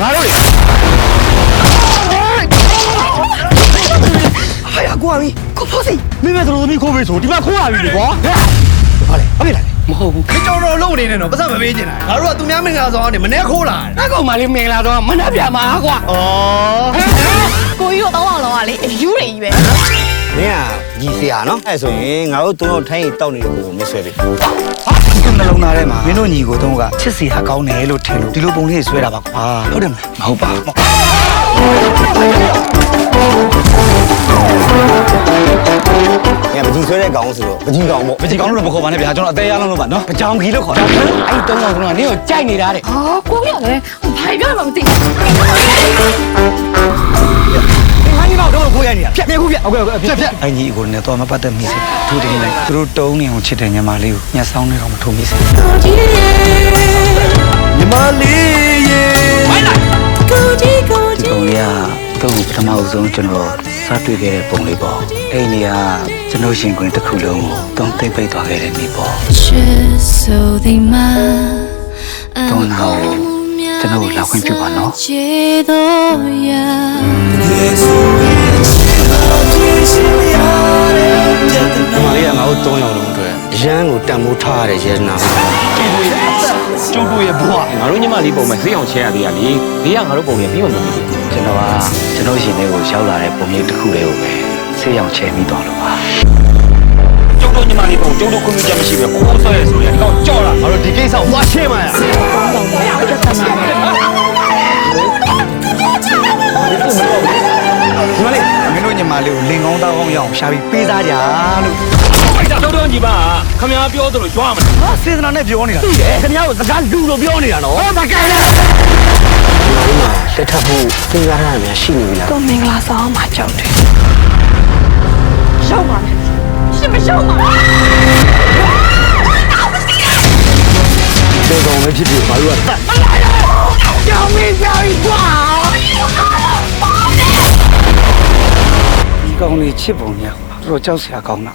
ငါတို့လေဟာရကွာမီကိုဖို့စီမင်းမတို့သမီးခိုးပေးဆိုဒီမှာခိုးရပြီလေကွာဟာလေဟုတ်ပြီလားမဟုတ်ဘူးခေတော်တော်လုံးနေနေတော့ပတ်စံမပေးချင်တာငါတို့ကသူများမင်္ဂလာဆောင်ကနေမနေ့ခိုးလာတယ်ကောင်မလေးမင်္ဂလာဆောင်မနှက်ပြမှာကွာဩကိုကြီးတို့တော့လောကလေအယူတွေကြီးပဲမင်းကကြီးစရာနော်အဲ့ဆိုရင်ငါတို့သုံးတော့ထိုင်းရီတောက်နေတဲ့ကိုမဆွဲပြီဟာဒီကနှလုံးသားထဲမှာမင်းတို့ညီကိုသုံးကချစ်စီဟာကောင်းတယ်လို့ထင်လို့ဒီလိုပုံလေးဆွဲတာပါကွာဟုတ်တယ်မလားမဟုတ်ပါဘူးပကြီးဆွဲတဲ့ကောင်ဆိုတော့ပကြီးကောင်ပေါ့ပကြီးကောင်လို့မခေါ်ပါနဲ့ဗျာကျွန်တော်အသေးရအောင်လို့ပါနော်ပကြောင်ကြီးလို့ခေါ်တာအဲ့တုံးကောင်ကနင်းကိုကြိုက်နေတာတဲ့ဟာကိုရလေဘာပြောမှမသိဘူးငါညီတော့ကိုရနေတာဖြတ်ပြခုဖြတ်ဟုတ်ကဲ့ဖြတ်အညီကိုလည်းတော့မပတ်သက်မိစေသူတင်လိုက်သူတို့တုံးနေအောင်ချစ်တဲ့ညီမလေးကိုညှက်ဆောင်နေတော့မထုံမိစေညီမလေးရေဝိုင်းလိုက်ကိုကြီးပုံလေးကတော့ပထမဆုံးကျွန်တော်စတွေ့ခဲ့တဲ့ပုံလေးပေါ့အဲ့ဒီကကျွန်တော်ရှင်ခွင်တစ်ခုလုံးကိုတုံးသိမ့်ပိတ်သွားခဲ့တဲ့နေ့ပေါ့တုံးတော့ကျွန်တော်လာခွင့်ပြုပါနော်မလေးကငါတို့3ယောက်လုံးအတွက်ရန်ကိုတန်မိုးထားရတဲ့ရဲနာကျုပ်တို့ရဲ့ဘွားငါတို့ညီမလေးပုံမဲ့ဆေးအောင်ချဲရသေးရလေဘေးကငါတို့ပုံရပြီးမှမပြီးဘူးကျွန်တော်ရှင်လေးကိုရောက်လာတဲ့ပုံလေးတစ်ခုလေးကိုပဲဆေးရောင်ချဲပြီးသွားလို့ပါကျုပ်တို့ညီမလေးပုံကျုပ်တို့ခွင့်ပြုချက်မရှိပဲခိုးဆွဲရဆိုရင်ဒီကောင်ကြော့လာငါတို့ဒီကိစ္စကိုသွားရှင်းမှာရညီမလေးမင်းတို့ညီမလေးကိုလင်ကောင်းတောင်းအောင်ရအောင်ရှာပြီးပေးစားကြလို့ကျုပ်တို့ညီမခမပြောသလိုကြွားမလားဟာစေတနာနဲ့ပြောနေတာသိတယ်ခင်ဗျားကိုစကားလူလိုပြောနေတာနော်ဟောမကဲနဲ့တက်ထပ်ဖို့စဉ်းစားရမှာရှိနေပြီလားကိုမင်္ဂလာဆောင်မှာကြောက်တယ်ရောက်ပါမယ်ရှင်မရောက်ပါဘူးကောင်လည်းဖြစ်ဖြစ်ဘာလို့ကတတ်ကြောင်မင်းကြောင်ကွာဒီကောင်လေးချစ်ပုံရတော့ကြောက်စရာကောင်းတာ